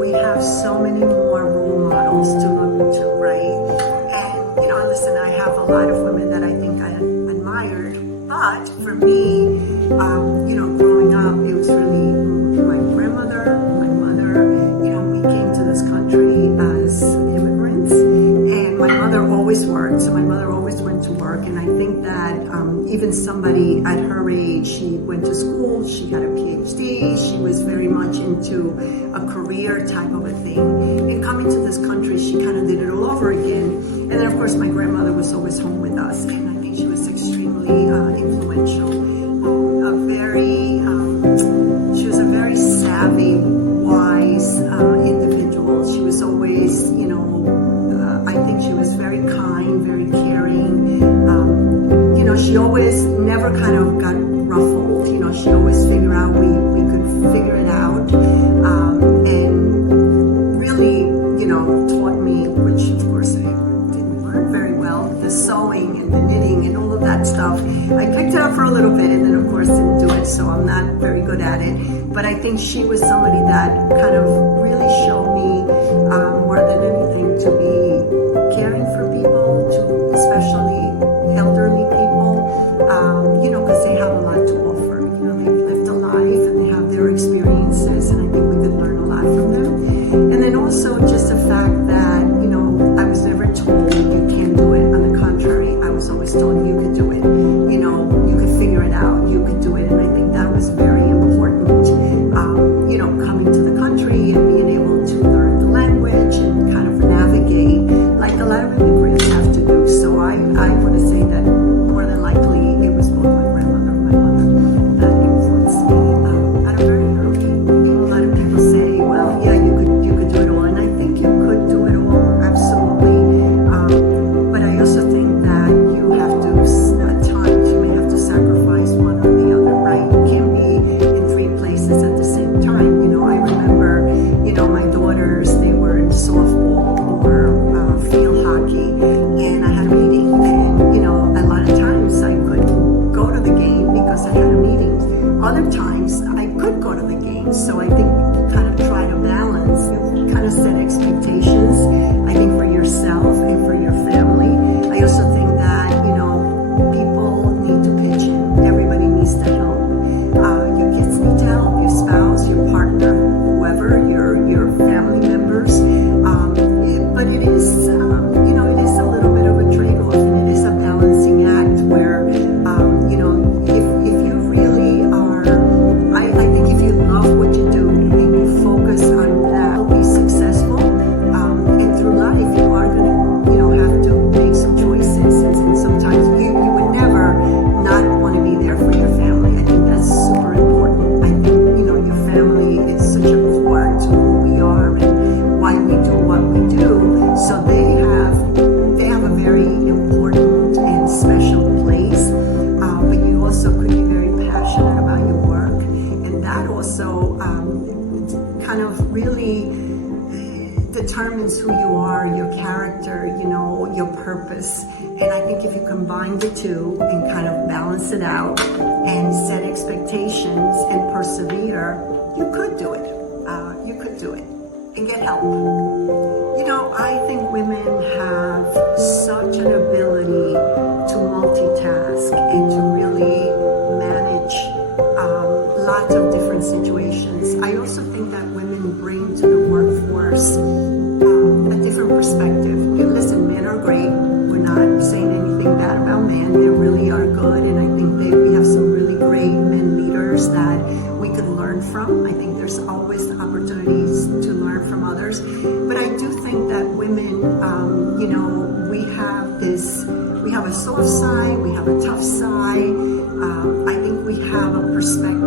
We have so many more role models to look to, right? And, listen, I have a lot of women that I think I admired, but for me, growing up, it was really my grandmother, my mother. We came to this country as immigrants, and my mother always worked, so my mother always went to work, and I think that even somebody at her age, she went to school, she had a PhD, she was very much into a career type of a thing. And coming to this country, she kind of did it all over again. And then, of course, my grandmother was always home with us, and I think she was extremely influential. She was a very savvy, wise individual. She was always, I think she was very kind, very caring. She always never kind of got ruffled. She always figured out we could figure it out, and really, taught me, which of course I didn't learn very well, the sewing and the knitting and all of that stuff. I picked it up for a little bit, and then of course didn't do it, so I'm not very good at it. But I think she was somebody that kind of really showed me, more than anything, to be caring for people, to especially elderly people, because they have a lot to offer. They've lived a life and they have their experiences, and I think we could learn a lot from them. And then also just the fact that, I was never told you can't do it. On the contrary, I was always told you could do it. You could figure it out, you could do it. And I think that was very important, coming to the country and being able to learn the language and kind of navigate like a lot of immigrants have to do. So I want to say that more than likely it was both my grandmother and my mother that influenced me at a very early age. A lot of people say, well, yeah, you could do it all, and I think you could do it all, absolutely. But I also think that you have to, at times, you may have to sacrifice one or the other, right? You can't be in three places at the same time. I remember, my daughters, they were in softball or field hockey, and I had a meeting, and a lot of times I couldn't go to the game because I had a meeting. Other times I could go to the game. So I think you kind of try to balance, you kind of set expectations, I think, for yourself and for your family. I also think that, people need to pitch in. Everybody needs to help. Your kids need to help, your spouse, your partner, whoever, your family members. But it is, it is a little bit of a trade-off, and it is a balancing act where, if you really are, I think if you love what you do and you focus on that, you'll be successful. And through life, you are going to, have to make some choices, and sometimes you would never not want to be there for your family. I think that's super important. I think, your family is such a core to who we are and why we do what we do. So they have a very important and special place. But you also could be very passionate about your work, and that also kind of really determines who you are, your character, your purpose. And I think if you combine the two and kind of balance it out and set expectations and persevere, you could do it. You could do it and get help. I think women have such an ability to multitask and to really manage lots of different situations. I also think that women bring to the workforce a different perspective. Listen, men are great. We're not saying anything bad about men. They really are good, and I think we have some really great men leaders that we could learn from. I think there's always opportunities to learn from others. But I do think that women, we have a soft side, we have a tough side. I think we have a perspective